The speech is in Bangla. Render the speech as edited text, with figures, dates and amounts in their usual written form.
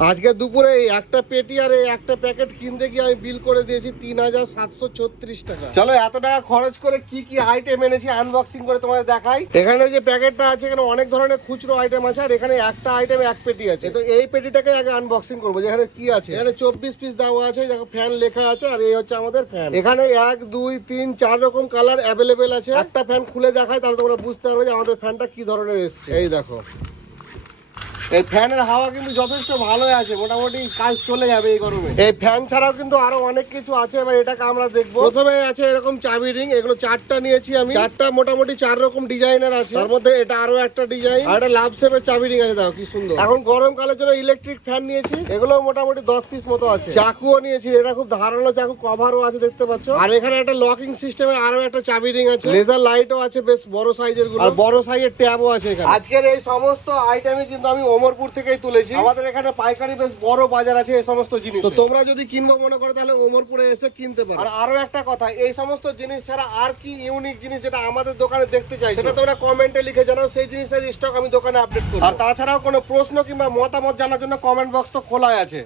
আজকে দুপুরে এই একটা পেটি আর এই একটা প্যাকেট কিনতে গিয়ে আমি বিল করে দিয়েছি ৩,৭৩৬ টাকা। চলো এত টাকা খরচ করে কি কি আইটেম এনেছি আনবক্সিং করে তোমাদের দেখাই। এখানে যে প্যাকেটটা আছে এখানে অনেক ধরনের খুচরো আইটেম আছে আর এখানে একটা আইটেম এক পেটি আছে। তো এই পেটিটাকে আগে আনবক্সিং করবো। যেখানে কি আছে, এখানে 24 পিস দেওয়া আছে, দেখো ফ্যান লেখা আছে আর এই হচ্ছে আমাদের ফ্যান। এখানে 1 2 3 4 রকম কালার অ্যাভেলেবেল আছে। একটা ফ্যান খুলে দেখায় তাহলে তোমরা বুঝতে পারবে যে আমাদের ফ্যানটা কি ধরনের এসছে। এই দেখো, এই ফ্যানের হাওয়া কিন্তু যথেষ্ট ভালোই আছে, মোটামুটি কাজ চলে যাবে এই গরমে। এই ফ্যান ছাড়াও কিন্তু আরো অনেক কিছু আছে, এবার এটাকে আমরা দেখবো। প্রথমে আছে এরকম চাবি রিং, এগুলো 4টা নিয়েছি আমি। 4টা মোটামুটি 4 রকম ডিজাইনের আছে, তার মধ্যে এটা আরো একটা ডিজাইন আর একটা লাভ শেপের চাবি রিং আছে। দেখো কি সুন্দর। এখন গরমকালের জন্য ইলেকট্রিক ফ্যান নিয়েছি, এগুলো মোটামুটি 10 পিস মতো আছে। চাকুও নিয়েছি, এটা খুব ধারালো চাকু, কভারও আছে দেখতে পাচ্ছ। আর এখানে একটা লকিং সিস্টেমে আরো একটা চাবি রিং আছে, লেজার লাইটও আছে বেশ বড় সাইজের গুলো, আর বড় সাইজের ট্যাবও আছে এখানে। আজকের এই সমস্ত আইটেমই কিন্তু আমি ওমরপুর থেকেই তুলেছি। আমাদের এখানে পাইকারি বেশ বড় বাজার আছে এই সমস্ত জিনিস। তো তোমরা যদি কিনবো মনে করো তাহলে ওমরপুরে এসে কিনতে পারো। আর আরো একটা কথা, এই সমস্ত জিনিস ছাড়া আর কি ইউনিক জিনিস যেটা আমাদের দোকানে দেখতে চাইছো সেটা তোমরা কমেন্টে লিখে জানাও, সেই জিনিসের স্টক আমি দোকানে আপডেট করব। আর তাছাড়াও কোনো প্রশ্ন কিংবা মতামত জানার জন্য কমেন্ট বক্স তো খোলাই আছে।